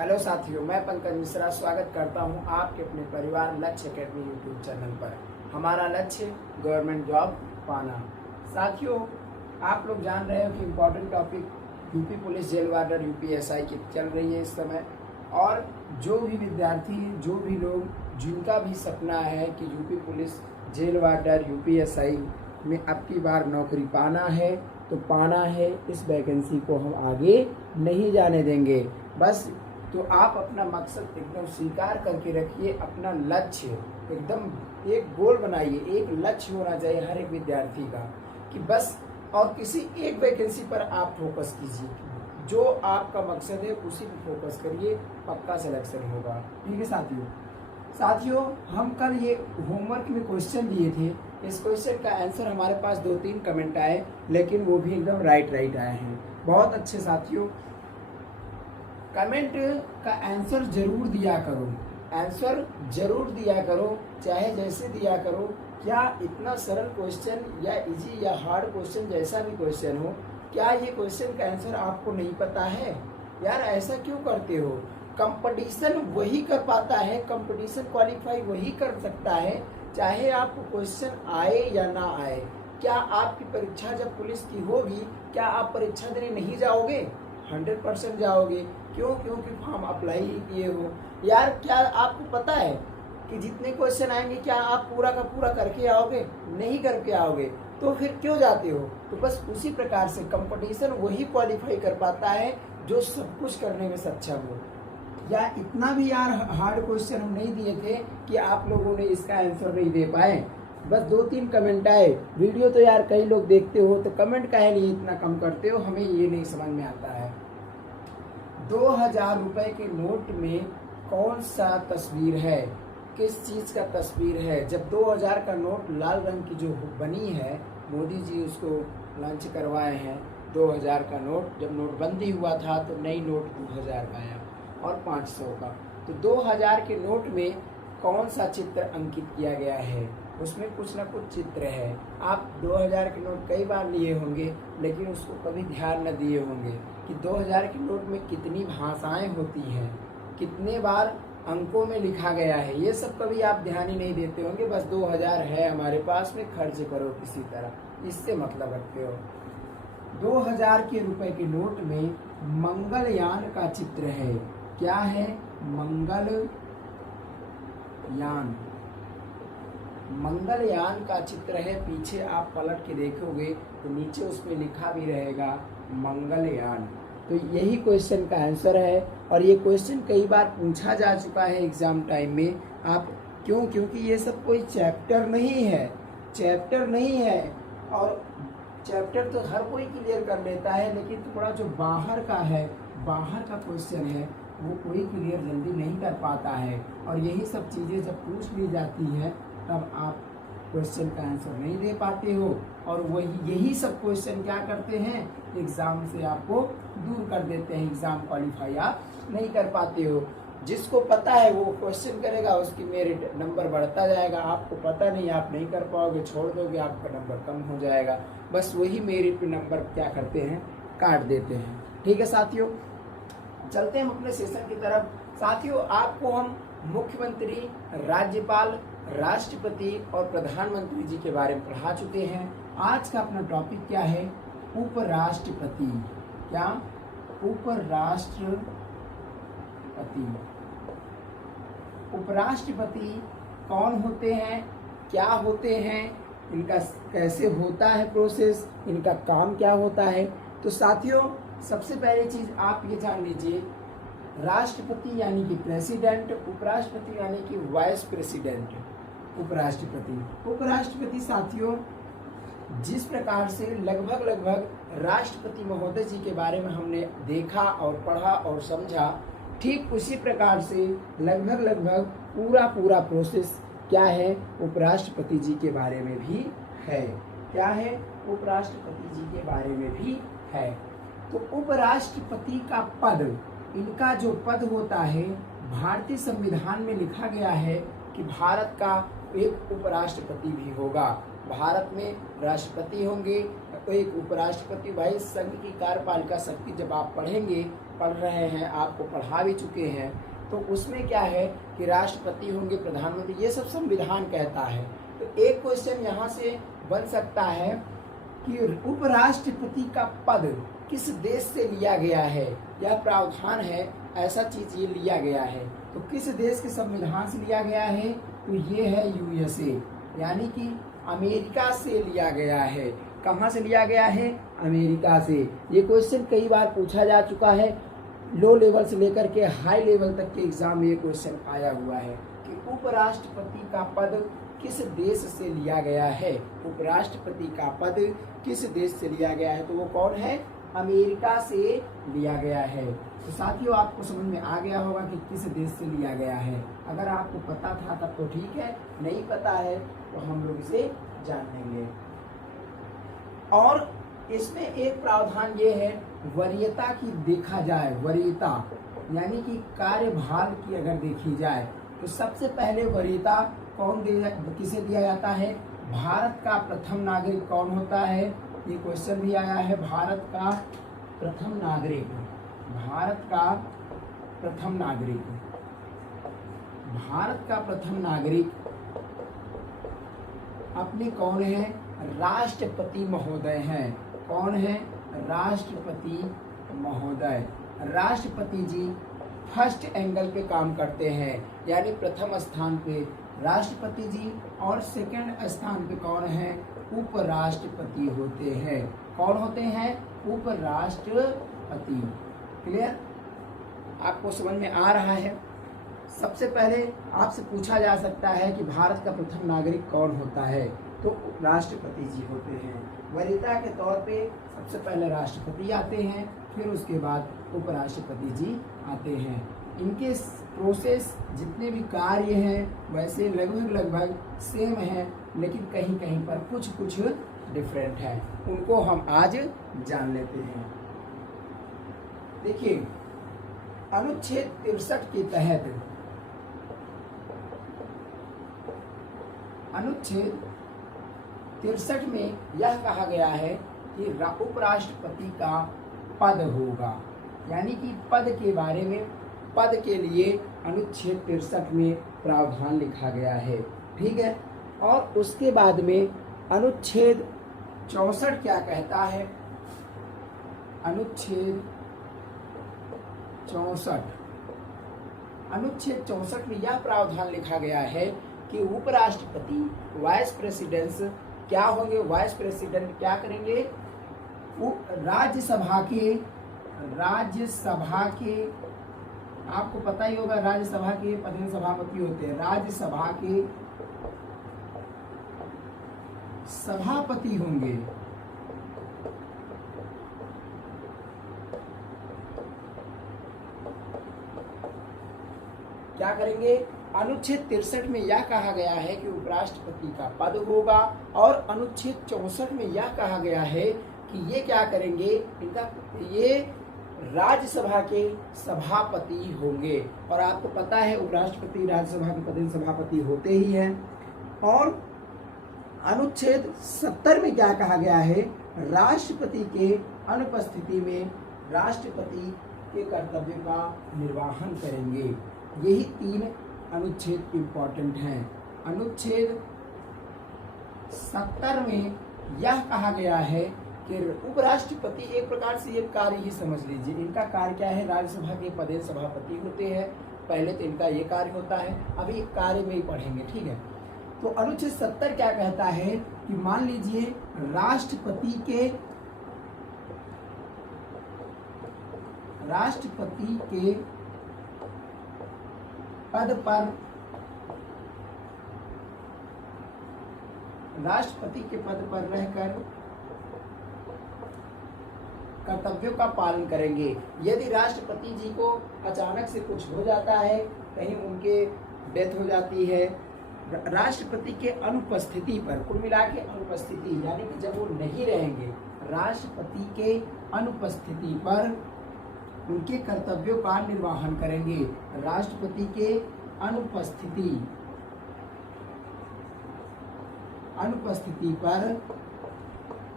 Hello साथियों, मैं पंकज मिश्रा स्वागत करता हूं आपके अपने परिवार लक्ष्य एकेडमी यूट्यूब चैनल पर। हमारा लक्ष्य गवर्नमेंट जॉब पाना। साथियों, आप लोग जान रहे हो कि important topic UP police jail warder UPSI की चल रही है इस समय। और जो भी विद्यार्थी, जो भी लोग जिनका भी सपना है कि UP police jail warder UPSI में अब की बार नौकरी पाना है तो पाना है, इस वैकेंसी को हम आगे नहीं जाने देंगे। बस तो आप अपना मकसद एकदम स्वीकार करके रखिए, अपना लक्ष्य एकदम एक गोल बनाइए। एक लक्ष्य होना चाहिए हर एक विद्यार्थी का कि बस, और किसी एक वैकेंसी पर आप फोकस कीजिए। जो आपका मकसद है उसी पर फोकस करिए, पक्का सिलेक्शन होगा। ठीक है साथियों, हम कल ये होमवर्क में क्वेश्चन दिए थे। इस क्वेश्चन का आंसर हमारे पास 2-3 कमेंट आए, लेकिन वो भी एकदम राइट आए हैं। बहुत अच्छे साथियों, कमेंट का आंसर जरूर दिया करो, आंसर जरूर दिया करो, चाहे जैसे दिया करो। क्या इतना सरल क्वेश्चन या इजी या हार्ड क्वेश्चन, जैसा भी क्वेश्चन हो, क्या ये क्वेश्चन का आंसर आपको नहीं पता है? यार ऐसा क्यों करते हो? कंपटीशन वही कर पाता है, कंपटीशन क्वालिफाई वही कर सकता है, चाहे आपको क्वेश्चन आए या ना आए। क्या आपकी परीक्षा जब पुलिस की होगी, क्या आप परीक्षा देने नहीं जाओगे? 100% जाओगे। क्यों? क्योंकि फॉर्म अप्लाई ही किए हो। यार क्या आपको पता है कि जितने क्वेश्चन आएंगे क्या आप पूरा का पूरा करके आओगे? नहीं करके आओगे, तो फिर क्यों जाते हो? तो बस उसी प्रकार से कंपटीशन वही क्वालिफाई कर पाता है जो सब कुछ करने में सक्षम हो। या इतना भी यार हार्ड क्वेश्चन हम नहीं दिए थे कि आप लोगों ने इसका आंसर नहीं दे पाए। बस 2-3 कमेंट आए। वीडियो तो यार कई लोग देखते हो, तो कमेंट काहे लिए इतना कम करते हो? हमें ये नहीं समझ में आता है। 2000 रुपए के नोट में कौन सा तस्वीर है? किस चीज का तस्वीर है? जब 2000 का नोट लाल रंग की जो बनी है, मोदी जी उसको लॉन्च करवाए हैं। 2000 का नोट, जब नोटबंदी हुआ था तो नई नोट 2000 का आया और 500 का। तो 2000 के नोट में कौन सा चित्र अंकित किया गया है? उसमें कुछ ना कुछ चित्र है। आप 2000 के नोट कई बार लिए होंगे, लेकिन उसको कभी ध्यान न दिए होंगे कि 2000 के नोट में कितनी भाषाएं होती हैं, कितने बार अंकों में लिखा गया है। ये सब कभी आप ध्यान ही नहीं देते होंगे। बस 2000 है हमारे पास में, खर्च करो किसी तरह, इससे मतलब रखते हो। 2000 के रुपए के नोट में मंगलयान का चित्र है। क्या है? मंगलयान। मंगलयान का चित्र है। पीछे आप पलट के देखोगे तो नीचे उसमें लिखा भी रहेगा मंगलयान। तो यही क्वेश्चन का आंसर है। और ये क्वेश्चन कई बार पूछा जा चुका है एग्जाम टाइम में। आप क्यों? क्योंकि ये सब कोई चैप्टर नहीं है, चैप्टर नहीं है। और चैप्टर तो हर कोई क्लियर कर लेता है, लेकिन थोड़ा जो बाहर का है, बाहर का क्वेश्चन है, वो कोई क्लियर जल्दी नहीं कर पाता है। और यही सब चीज़ें जब पूछ ली जाती हैं तब आप क्वेश्चन का आंसर नहीं दे पाते हो। और वही यही सब क्वेश्चन क्या करते हैं? एग्जाम से आपको दूर कर देते हैं। एग्जाम क्वालिफाई आप नहीं कर पाते हो। जिसको पता है वो क्वेश्चन करेगा, उसकी मेरिट नंबर बढ़ता जाएगा। आपको पता नहीं, आप नहीं कर पाओगे, छोड़ दोगे, आपका नंबर कम हो जाएगा। बस वही मेरिट पे नंबर क्या करते हैं? काट देते हैं। ठीक है साथियों, चलते हैं हम अपने सेशन की तरफ। साथियों, आपको हम मुख्यमंत्री, राज्यपाल, राष्ट्रपति और प्रधानमंत्री जी के बारे में पढ़ा चुके हैं। आज का अपना टॉपिक क्या है? उपराष्ट्रपति। क्या? उपराष्ट्रपति। उपराष्ट्रपति कौन होते हैं? क्या होते हैं? इनका कैसे होता है प्रोसेस? इनका काम क्या होता है? तो साथियों, सबसे पहली चीज आप ये जान लीजिए, राष्ट्रपति यानी कि प्रेसिडेंट, उपराष्ट्रपति यानी कि वाइस प्रेसिडेंट। उपराष्ट्रपति साथियों, जिस प्रकार से लगभग राष्ट्रपति महोदय जी के बारे में हमने देखा और पढ़ा और समझा, ठीक उसी प्रकार से लगभग पूरा प्रोसेस क्या है? उपराष्ट्रपति जी के बारे में भी है। क्या है? उपराष्ट्रपति जी के बारे में भी है। तो उपराष्ट्रपति का पद, इनका जो पद होता है, भारतीय संविधान में लिखा गया है कि भारत का एक उपराष्ट्रपति भी होगा। भारत में राष्ट्रपति होंगे, एक उपराष्ट्रपति भाई संघ की कार्यपालिका शक्ति जब आप पढ़ रहे हैं, आपको पढ़ा भी चुके हैं, तो उसमें क्या है कि राष्ट्रपति होंगे, प्रधानमंत्री, ये सब संविधान कहता है। तो एक क्वेश्चन यहाँ से बन सकता है कि उपराष्ट्रपति का पद किस देश से लिया गया है, यह प्रावधान है, ऐसा चीज ये लिया गया है। तो किस देश के संविधान से लिया गया है, तो ये है यूएसए, यानी कि अमेरिका से लिया गया है। कहाँ से लिया गया है, अमेरिका से। ये क्वेश्चन कई बार पूछा जा चुका है, लो लेवल से लेकर के हाई लेवल तक के एग्जाम में ये क्वेश्चन आया हुआ है कि उपराष्ट्रपति का पद किस देश से लिया गया है, उपराष्ट्रपति का पद किस देश से लिया गया है, तो वो कौन है, अमेरिका से लिया गया है। तो साथियों आपको समझ में आ गया होगा कि किस देश से लिया गया है। अगर आपको पता था तब तो ठीक है, नहीं पता है तो हम लोग इसे जान लेंगे। और इसमें एक प्रावधान ये है, वरीयता की देखा जाए, वरीयता यानी कि कार्यभार की अगर देखी जाए तो सबसे पहले वरीयता किसे दिया जाता है, भारत का प्रथम नागरिक कौन होता है, ये क्वेश्चन भी आया है। भारत का प्रथम नागरिक, भारत का प्रथम नागरिक, भारत का प्रथम नागरिक अपने कौन है, राष्ट्रपति महोदय हैं। कौन है, राष्ट्रपति महोदय। राष्ट्रपति जी फर्स्ट एंगल पे काम करते हैं, यानी प्रथम स्थान पे राष्ट्रपति जी और सेकंड स्थान पे कौन है, उपराष्ट्रपति होते हैं। कौन होते हैं, उपराष्ट्रपति। क्लियर, आपको समझ में आ रहा है। सबसे पहले आपसे पूछा जा सकता है कि भारत का प्रथम नागरिक कौन होता है, तो राष्ट्रपति जी होते हैं। वरीयता के तौर पे सबसे पहले राष्ट्रपति आते हैं, फिर उसके बाद उपराष्ट्रपति जी आते हैं। इनके प्रोसेस जितने भी कार्य हैं वैसे लगभग सेम हैं, लेकिन कहीं कहीं पर कुछ डिफरेंट है, उनको हम आज जान लेते हैं। देखिए, अनुच्छेद 63 के तहत, अनुच्छेद 63 में यह कहा गया है कि उपराष्ट्रपति का पद होगा, यानी कि पद के बारे में, पद के लिए अनुच्छेद 63 में प्रावधान लिखा गया है। ठीक है, और उसके बाद में अनुच्छेद 64 क्या कहता है, अनुच्छेद 64, अनुच्छेद 64 में यह प्रावधान लिखा गया है कि उपराष्ट्रपति वाइस प्रेसिडेंट क्या होंगे, वाइस प्रेसिडेंट क्या करेंगे, राज्यसभा के आपको पता ही होगा, राज्यसभा के प्रधान सभापति होते हैं, राज्यसभा के सभापति होंगे। क्या करेंगे, अनुच्छेद 63 में यह कहा गया है कि उपराष्ट्रपति का पद होगा, और अनुच्छेद 64 में यह कहा गया है कि ये क्या करेंगे, इनका ये राज्यसभा के सभापति होंगे। और आपको पता है उपराष्ट्रपति राज्यसभा के प्रधान सभापति होते ही हैं। और अनुच्छेद 70 में क्या कहा गया है, राष्ट्रपति के अनुपस्थिति में राष्ट्रपति के कर्तव्य का निर्वहन करेंगे। यही 3 अनुच्छेद इम्पोर्टेंट हैं। अनुच्छेद 70 में यह कहा गया है कि उपराष्ट्रपति एक प्रकार से ये कार्य ही समझ लीजिए, इनका कार्य क्या है, राज्यसभा के प्रदेश सभापति होते हैं, पहले तो इनका ये कार्य होता है, अभी कार्य में ही पढ़ेंगे। ठीक है, तो अनुच्छेद 70 क्या कहता है कि मान लीजिए राष्ट्रपति के पद पर, राष्ट्रपति के पद पर रहकर कर्तव्यों का पालन करेंगे। यदि राष्ट्रपति जी को अचानक से कुछ हो जाता है, कहीं उनके डेथ हो जाती है, राष्ट्रपति के अनुपस्थिति पर, कुल मिला के अनुपस्थिति यानी कि जब वो नहीं रहेंगे, राष्ट्रपति के अनुपस्थिति पर उनके कर्तव्यों का निर्वहन करेंगे। राष्ट्रपति के अनुपस्थिति पर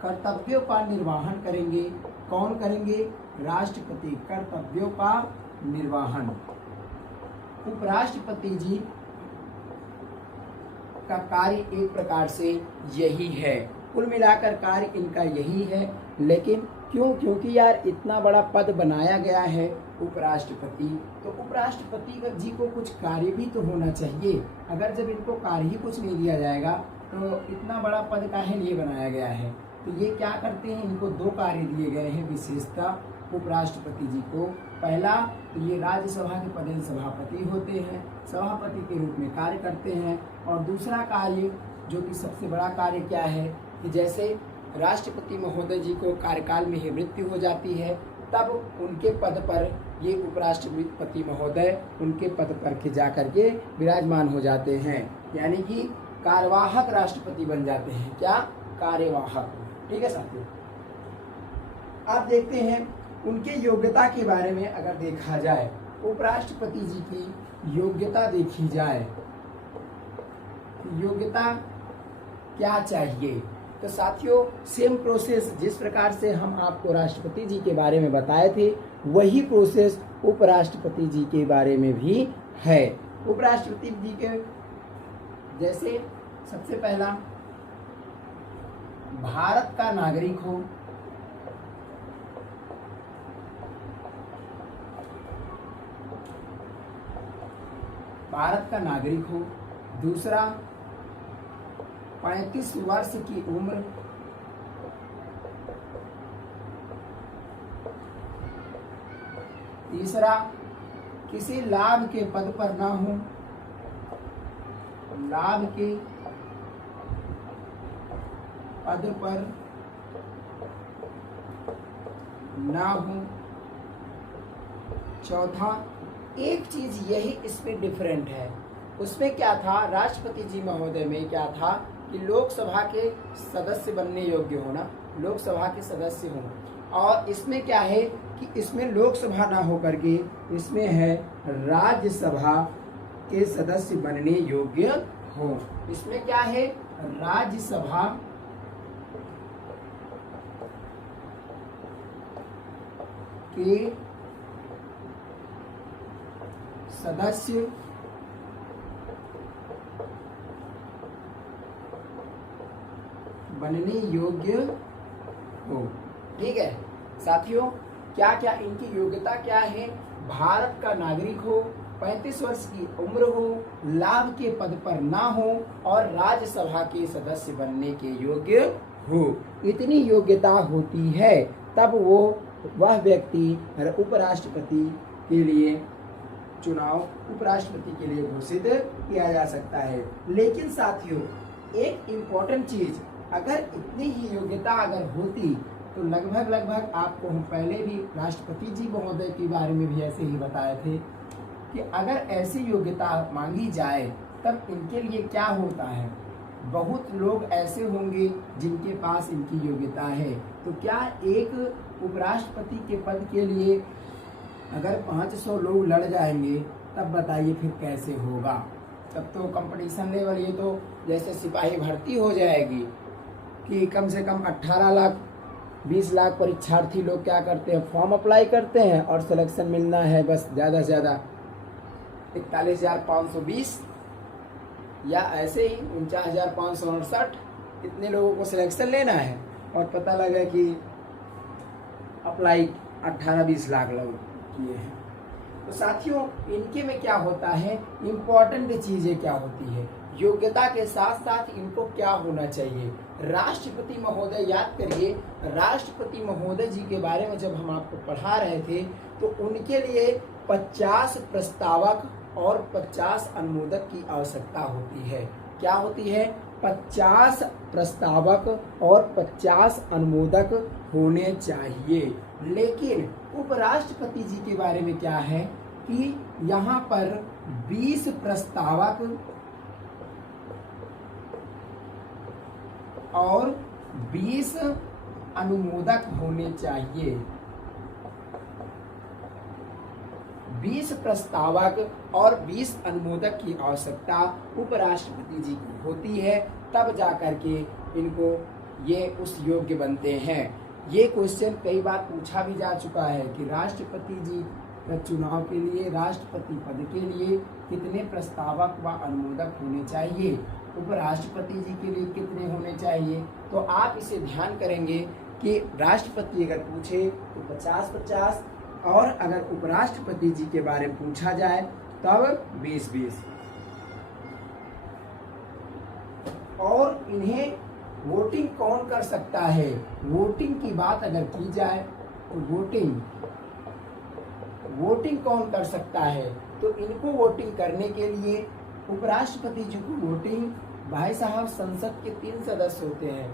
कर्तव्यों का निर्वहन करेंगे। कौन करेंगे? राष्ट्रपति कर्तव्यों का निर्वहन। उपराष्ट्रपति जी का कार्य एक प्रकार से यही है, कुल मिलाकर कार्य इनका यही है। लेकिन क्यों? क्योंकि यार इतना बड़ा पद बनाया गया है उपराष्ट्रपति, तो उपराष्ट्रपति जी को कुछ कार्य भी तो होना चाहिए। अगर जब इनको कार्य ही कुछ नहीं दिया जाएगा तो इतना बड़ा पद काहे लिए बनाया गया है? तो ये क्या करते हैं, इनको दो कार्य दिए गए हैं विशेषता उपराष्ट्रपति जी को। पहला, तो ये राज्यसभा के पदेन सभापति होते हैं, सभापति के रूप में कार्य करते हैं। और दूसरा कार्य जो कि सबसे बड़ा कार्य क्या है कि जैसे राष्ट्रपति महोदय जी को कार्यकाल में ही मृत्यु हो जाती है, तब उनके पद पर ये उपराष्ट्रपति महोदय उनके पद पर जा करके विराजमान हो जाते हैं, यानी कि कार्यवाहक राष्ट्रपति बन जाते हैं। क्या? कार्यवाहक। ठीक है साथियों, आप देखते हैं उनके योग्यता के बारे में अगर देखा जाए, उपराष्ट्रपति जी की योग्यता देखी जाए, योग्यता क्या चाहिए, तो साथियों सेम प्रोसेस जिस प्रकार से हम आपको राष्ट्रपति जी के बारे में बताए थे, वही प्रोसेस उपराष्ट्रपति जी के बारे में भी है। उपराष्ट्रपति जी के जैसे सबसे पहला, भारत का नागरिक हो, भारत का नागरिक हो। दूसरा, 35 वर्ष की उम्र। तीसरा, किसी लाभ के पद पर ना हो, लाभ के पद पर ना हो। चौथा, एक चीज यही इसमें डिफरेंट है, उसमें क्या था, राष्ट्रपति जी महोदय में क्या था कि लोकसभा के सदस्य बनने योग्य होना, लोकसभा के सदस्य होना। और इसमें क्या है कि इसमें लोकसभा ना होकर के इसमें है राज्यसभा के सदस्य बनने योग्य हो। इसमें क्या है, राज्यसभा के सदस्य बनने योग्य हो। ठीक है साथियों, क्या क्या इनकी योग्यता क्या है? भारत का नागरिक हो, 35 वर्ष की उम्र हो, लाभ के पद पर ना हो और राज्यसभा के सदस्य बनने के योग्य हो। इतनी योग्यता होती है तब वह व्यक्ति उपराष्ट्रपति के लिए चुनाव उपराष्ट्रपति के लिए घोषित किया जा सकता है। लेकिन साथियों एक इम्पोर्टेंट चीज, अगर इतनी ही योग्यता अगर होती तो लगभग आपको हम पहले भी राष्ट्रपति जी महोदय के बारे में भी ऐसे ही बताए थे कि अगर ऐसी योग्यता मांगी जाए तब इनके लिए क्या होता है, बहुत लोग ऐसे होंगे जिनके पास इनकी योग्यता है। तो क्या एक उपराष्ट्रपति के पद के लिए अगर 500 लोग लड़ जाएंगे तब बताइए फिर कैसे होगा? तब तो कंपटीशन लेवल, ये तो जैसे सिपाही भर्ती हो जाएगी कि कम से कम 18 लाख 20 लाख परीक्षार्थी लोग क्या करते हैं, फॉर्म अप्लाई करते हैं और सिलेक्शन मिलना है बस ज़्यादा से ज़्यादा 41,520 या ऐसे ही 49,559, इतने लोगों को सिलेक्शन लेना है और पता लगा कि अप्लाई 18-20 लाख लोग किए हैं। तो साथियों इनके में क्या होता है, इम्पोर्टेंट चीजें क्या होती है, योग्यता के साथ साथ इनको क्या होना चाहिए। राष्ट्रपति महोदय, याद करिए राष्ट्रपति महोदय जी के बारे में जब हम आपको पढ़ा रहे थे तो उनके लिए 50 प्रस्तावक और 50 अनुमोदक की आवश्यकता होती है। क्या होती है? 50 प्रस्तावक और 50 अनुमोदक होने चाहिए। लेकिन उपराष्ट्रपति जी के बारे में क्या है कि यहाँ पर 20 प्रस्तावक और 20 अनुमोदक होने चाहिए। 20 प्रस्तावक और 20 अनुमोदक की आवश्यकता उपराष्ट्रपति जी की होती है, तब जाकर के इनको ये उस योग्य बनते हैं। ये क्वेश्चन कई बार पूछा भी जा चुका है कि राष्ट्रपति जी का चुनाव के लिए, राष्ट्रपति पद के लिए कितने प्रस्तावक व अनुमोदक होने चाहिए, उपराष्ट्रपति जी के लिए कितने होने चाहिए। तो आप इसे ध्यान करेंगे कि राष्ट्रपति अगर पूछे तो 50-50, और अगर उपराष्ट्रपति जी के बारे में पूछा जाए तब 20-20। और इन्हें वोटिंग कौन कर सकता है, वोटिंग की बात अगर की जाए तो वोटिंग कौन कर सकता है, तो इनको वोटिंग करने के लिए उपराष्ट्रपति जी को वोटिंग, भाई साहब संसद के 3 सदस्य होते हैं,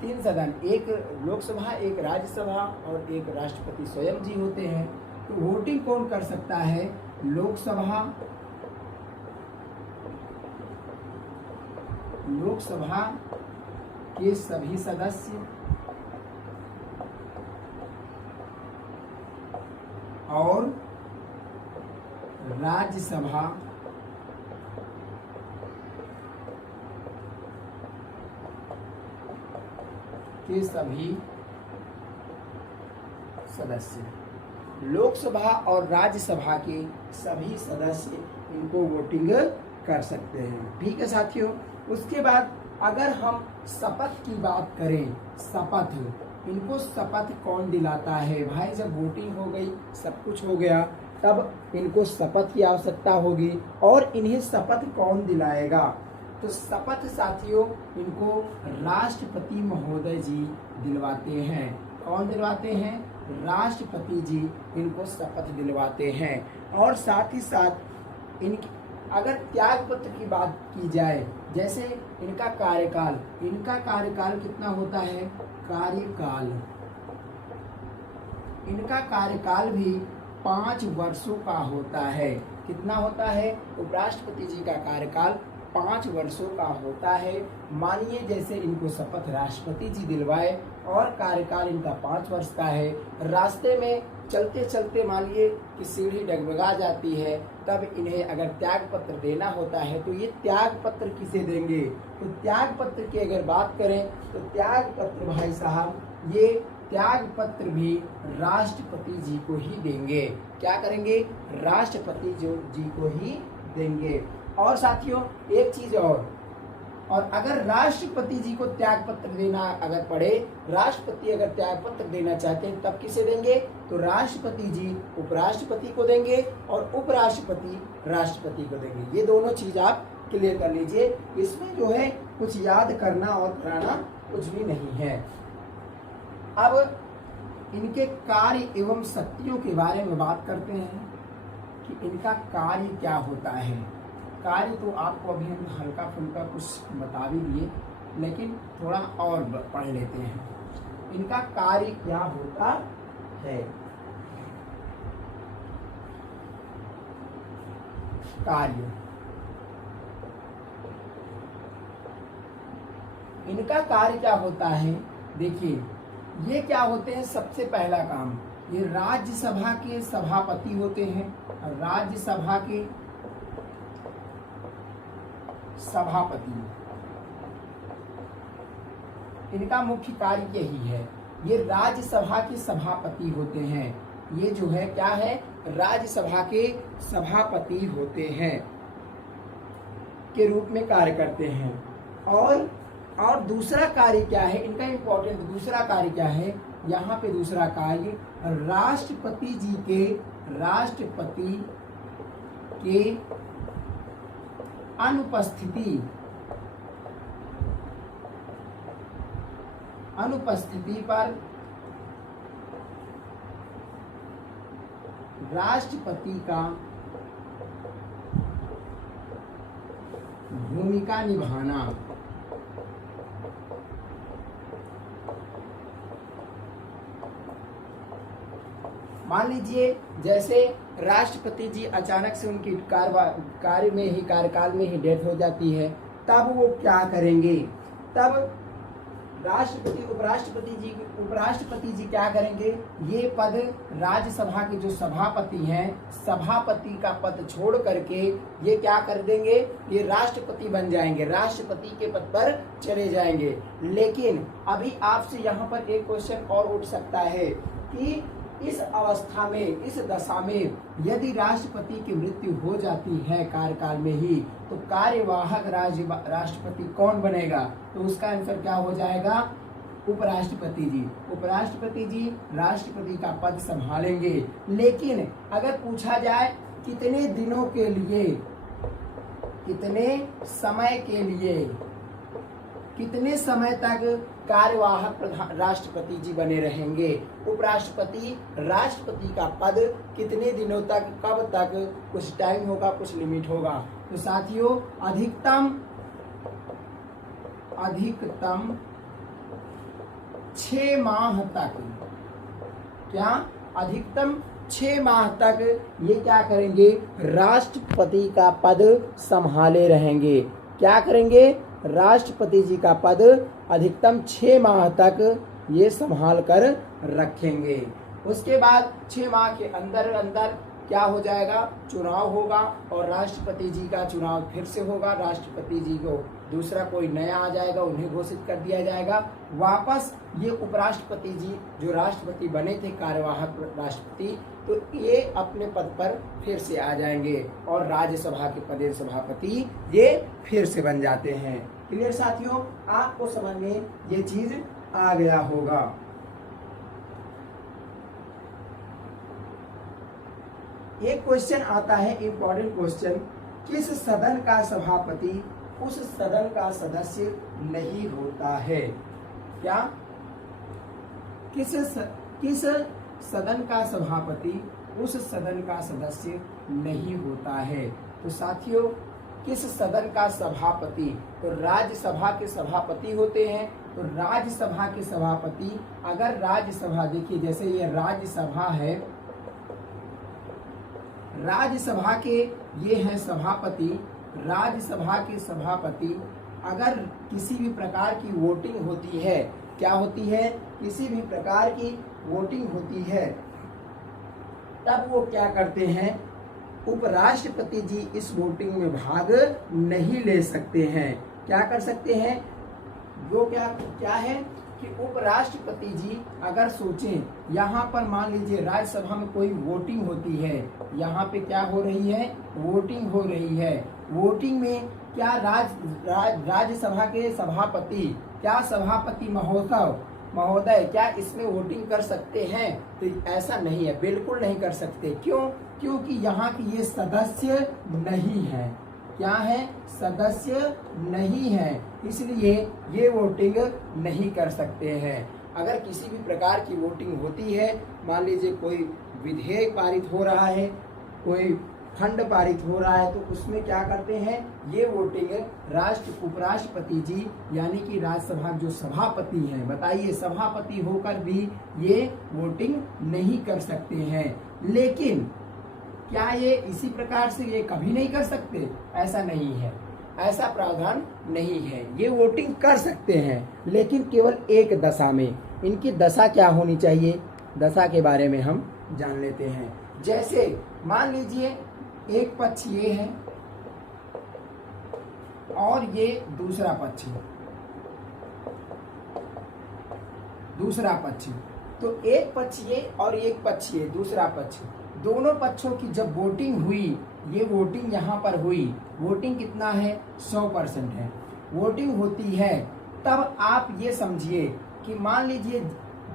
3 सदन, एक लोकसभा, एक राज्यसभा और एक राष्ट्रपति स्वयं जी होते हैं। तो वोटिंग कौन कर सकता है, लोकसभा के सभी सदस्य और राज्यसभा के सभी सदस्य, लोकसभा और राज्यसभा के सभी सदस्य इनको वोटिंग कर सकते हैं। ठीक है साथियों। उसके बाद अगर हम शपथ की बात करें, शपथ, इनको शपथ कौन दिलाता है, भाई जब वोटिंग हो गई, सब कुछ हो गया, तब इनको शपथ की आवश्यकता होगी। और इन्हें शपथ कौन दिलाएगा, तो शपथ साथियों इनको राष्ट्रपति महोदय जी दिलवाते हैं। कौन दिलवाते हैं, राष्ट्रपति जी इनको शपथ दिलवाते हैं। और साथ ही साथ इनकी अगर त्याग पत्र की बात की जाए, जैसे इनका कार्यकाल कितना होता है, इनका कार्यकाल भी 5 वर्षों का होता है। कितना होता है, उपराष्ट्रपति जी का कार्यकाल 5 वर्षों का होता है। मानिए जैसे इनको शपथ राष्ट्रपति जी दिलवाए और कार्यकाल इनका 5 वर्ष का है, रास्ते में चलते चलते मानिए कि सीढ़ी डगमगा जाती है, तब इन्हें अगर त्याग पत्र देना होता है तो ये त्याग पत्र किसे देंगे, तो त्याग पत्र की अगर बात करें तो त्याग पत्र भाई साहब, ये त्याग पत्र भी राष्ट्रपति जी को ही देंगे। क्या करेंगे, राष्ट्रपति जी को ही देंगे। और साथियों एक चीज और अगर राष्ट्रपति जी को त्याग पत्र देना अगर पड़े, राष्ट्रपति अगर त्याग पत्र देना चाहते हैं तब किसे देंगे, तो राष्ट्रपति जी उपराष्ट्रपति को देंगे और उपराष्ट्रपति राष्ट्रपति को देंगे। ये दोनों चीज आप क्लियर कर लीजिए। इसमें जो है कुछ याद करना और कराना कुछ भी नहीं है। अब इनके कार्य एवं शक्तियों के बारे में बात करते हैं कि इनका कार्य क्या होता है। कार्य तो आपको अभी हम हल्का फुल्का कुछ बता भी दिए, लेकिन थोड़ा और पढ़ लेते हैं। इनका कार्य क्या होता है, कार्य, इनका कार्य क्या होता है, देखिए ये क्या होते हैं। सबसे पहला काम, ये राज्यसभा के सभापति होते हैं। राज्यसभा के सभापति, इनका मुख्य कार्य यही है। ये राज्यसभा के सभापति होते हैं। ये जो है क्या है, राज्यसभा के सभापति होते हैं के रूप में कार्य करते हैं। और दूसरा कार्य क्या है इनका, इम्पोर्टेंट दूसरा कार्य क्या है, यहाँ पे दूसरा कार्य राष्ट्रपति जी के अनुपस्थिति पर राष्ट्रपति का भूमिका निभाना। मान लीजिए जैसे राष्ट्रपति जी अचानक से उनकी कार्यकाल में ही डेथ हो जाती है, तब वो क्या करेंगे, तब उपराष्ट्रपति जी क्या करेंगे, ये पद राज्यसभा के जो सभापति हैं, सभापति का पद छोड़ करके ये क्या कर देंगे, ये राष्ट्रपति बन जाएंगे, राष्ट्रपति के पद पर चले जाएंगे। लेकिन अभी आपसे यहाँ पर एक क्वेश्चन और उठ सकता है कि इस अवस्था में, इस दशा में यदि राष्ट्रपति की मृत्यु हो जाती है कार्यकाल में ही, तो कार्यवाहक राष्ट्रपति कौन बनेगा, तो उसका आंसर क्या हो जाएगा, उपराष्ट्रपति जी। उपराष्ट्रपति जी राष्ट्रपति का पद संभालेंगे। लेकिन अगर पूछा जाए कितने दिनों के लिए, कितने समय के लिए, कितने समय तक कार्यवाहक राष्ट्रपति जी बने रहेंगे, उपराष्ट्रपति राष्ट्रपति का पद कितने दिनों तक, कब तक, कुछ टाइम होगा, कुछ लिमिट होगा। तो साथियों अधिकतम 6 माह तक, क्या अधिकतम 6 माह तक ये क्या करेंगे, राष्ट्रपति का पद संभाले रहेंगे। क्या करेंगे, राष्ट्रपति जी का पद अधिकतम 6 माह तक ये संभाल कर रखेंगे। उसके बाद 6 माह के अंदर अंदर क्या हो जाएगा, चुनाव होगा और राष्ट्रपति जी का चुनाव फिर से होगा। राष्ट्रपति जी को दूसरा कोई नया आ जाएगा, उन्हें घोषित कर दिया जाएगा। वापस ये उपराष्ट्रपति जी जो राष्ट्रपति बने थे, कार्यवाहक राष्ट्रपति, तो ये अपने पद पर फिर से आ जाएंगे और राज्यसभा के पदेर सभापति ये फिर से बन जाते हैं। क्लियर साथियों, आपको समझ में ये चीज आ गया होगा। एक क्वेश्चन आता है, इंपॉर्टेंट क्वेश्चन, किस सदन का सभापति उस सदन का सदस्य नहीं होता है। क्या, किस सदन का सभापति उस सदन का सदस्य नहीं होता है। तो साथियों किस सदन का सभापति, तो राज्यसभा के सभापति होते हैं। तो राज्यसभा के सभापति, अगर राज्यसभा, देखिए जैसे ये राज्यसभा है, राज्यसभा के ये हैं सभापति, राज्यसभा के सभापति अगर किसी भी प्रकार की वोटिंग होती है, क्या होती है, किसी भी प्रकार की वोटिंग होती है, तब वो क्या करते हैं, उपराष्ट्रपति जी इस वोटिंग में भाग नहीं ले सकते हैं। क्या कर सकते हैं, वो क्या है कि उपराष्ट्रपति जी अगर सोचें, यहाँ पर मान लीजिए राज्यसभा में कोई वोटिंग होती है, यहाँ पे क्या हो रही है, वोटिंग हो रही है। वोटिंग में क्या राज्यसभा के सभापति, क्या सभापति महोदय क्या इसमें वोटिंग कर सकते हैं, तो ऐसा नहीं है, बिल्कुल नहीं कर सकते। क्यों, क्योंकि यहाँ की ये सदस्य नहीं है, क्या है, सदस्य नहीं है, इसलिए ये वोटिंग नहीं कर सकते हैं। अगर किसी भी प्रकार की वोटिंग होती है, मान लीजिए कोई विधेयक पारित हो रहा है, कोई फंड पारित हो रहा है, तो उसमें क्या करते हैं, ये वोटिंग उपराष्ट्रपति जी यानी कि राज्यसभा जो सभापति हैं, बताइए सभापति होकर भी ये वोटिंग नहीं कर सकते हैं। लेकिन क्या ये इसी प्रकार से ये कभी नहीं कर सकते, ऐसा नहीं है, ऐसा प्रावधान नहीं है। ये वोटिंग कर सकते हैं लेकिन केवल एक दशा में। इनकी दशा क्या होनी चाहिए, दशा के बारे में हम जान लेते हैं। जैसे मान लीजिए एक पक्ष ये है और ये दूसरा पक्ष, दूसरा पक्ष, तो एक पक्ष ये और एक पक्ष ये, दूसरा पक्ष, दोनों पक्षों की जब वोटिंग हुई, ये वोटिंग यहाँ पर हुई, वोटिंग कितना है, 100% है, वोटिंग होती है, तब आप ये समझिए कि मान लीजिए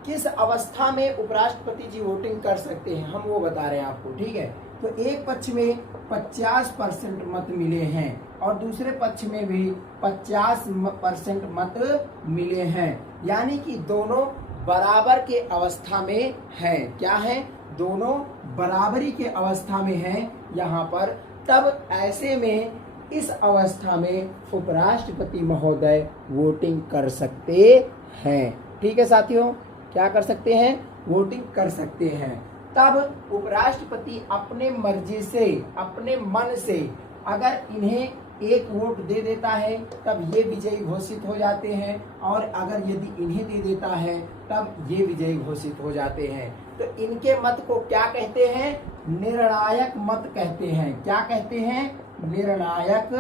किस अवस्था में उपराष्ट्रपति जी वोटिंग कर सकते हैं, हम वो बता रहे हैं आपको, ठीक है। तो एक पक्ष में 50% मत मिले हैं और दूसरे पक्ष में भी 50% मत मिले हैं, यानी कि दोनों बराबर के अवस्था में है। क्या है, दोनों बराबरी के अवस्था में हैं यहाँ पर। तब ऐसे में इस अवस्था में उपराष्ट्रपति महोदय वोटिंग कर सकते हैं। ठीक है साथियों, क्या कर सकते हैं, वोटिंग कर सकते हैं। तब उपराष्ट्रपति अपने मर्जी से, अपने मन से, अगर इन्हें एक वोट दे देता है तब ये विजयी घोषित हो जाते हैं, और अगर यदि इन्हें दे देता है तब ये विजयी घोषित हो जाते हैं। तो इनके मत को क्या कहते हैं? निर्णायक मत कहते हैं। क्या कहते हैं? निर्णायक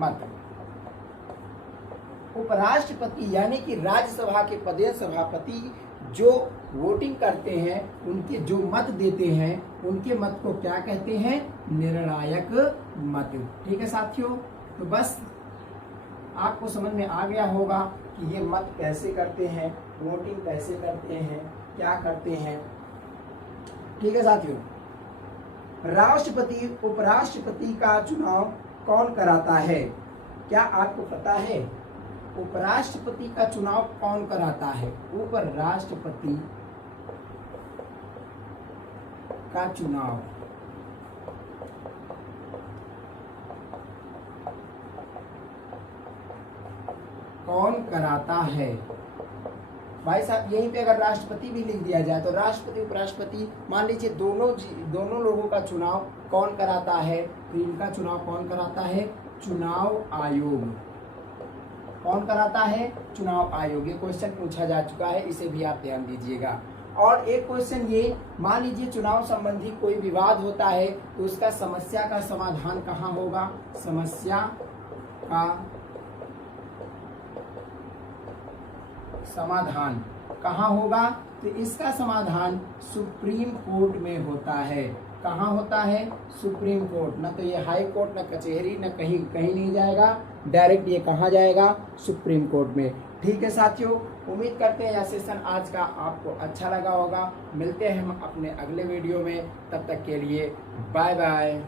मत। उपराष्ट्रपति यानी कि राज्यसभा के पदेन सभापति जो वोटिंग करते हैं, उनके जो मत देते हैं, उनके मत को क्या कहते हैं? निर्णायक मत। ठीक है साथियों, तो बस आपको समझ में आ गया होगा कि ये मत कैसे करते हैं, वोटिंग कैसे करते हैं, क्या करते हैं। ठीक है साथियों, राष्ट्रपति उपराष्ट्रपति का चुनाव कौन कराता है? क्या आपको पता है उपराष्ट्रपति का चुनाव कौन कराता है? उपराष्ट्रपति का चुनाव कौन कराता है? भाई साहब यहीं पे अगर राष्ट्रपति भी लिख दिया जाए तो राष्ट्रपति उपराष्ट्रपति, मान लीजिए दोनों लोगों का चुनाव कौन कराता है? तो इनका चुनाव कौन कराता है? चुनाव आयोग। कौन कराता है? चुनाव आयोग। ये क्वेश्चन पूछा जा चुका है, इसे भी आप ध्यान दीजिएगा। और एक क्वेश्चन ये, मान लीजिए चुनाव संबंधी कोई विवाद होता है तो उसका समस्या का समाधान कहाँ होगा? समस्या का समाधान कहाँ होगा? तो इसका समाधान सुप्रीम कोर्ट में होता है। कहाँ होता है? Supreme court. न तो ये हाई कोर्ट, न कचहरी, न कहीं नहीं जाएगा, डायरेक्ट ये कहाँ जाएगा? सुप्रीम कोर्ट में। ठीक है साथियों, उम्मीद करते हैं यह सेशन आज का आपको अच्छा लगा होगा। मिलते हैं हम अपने अगले वीडियो में, तब तक के लिए बाय बाय।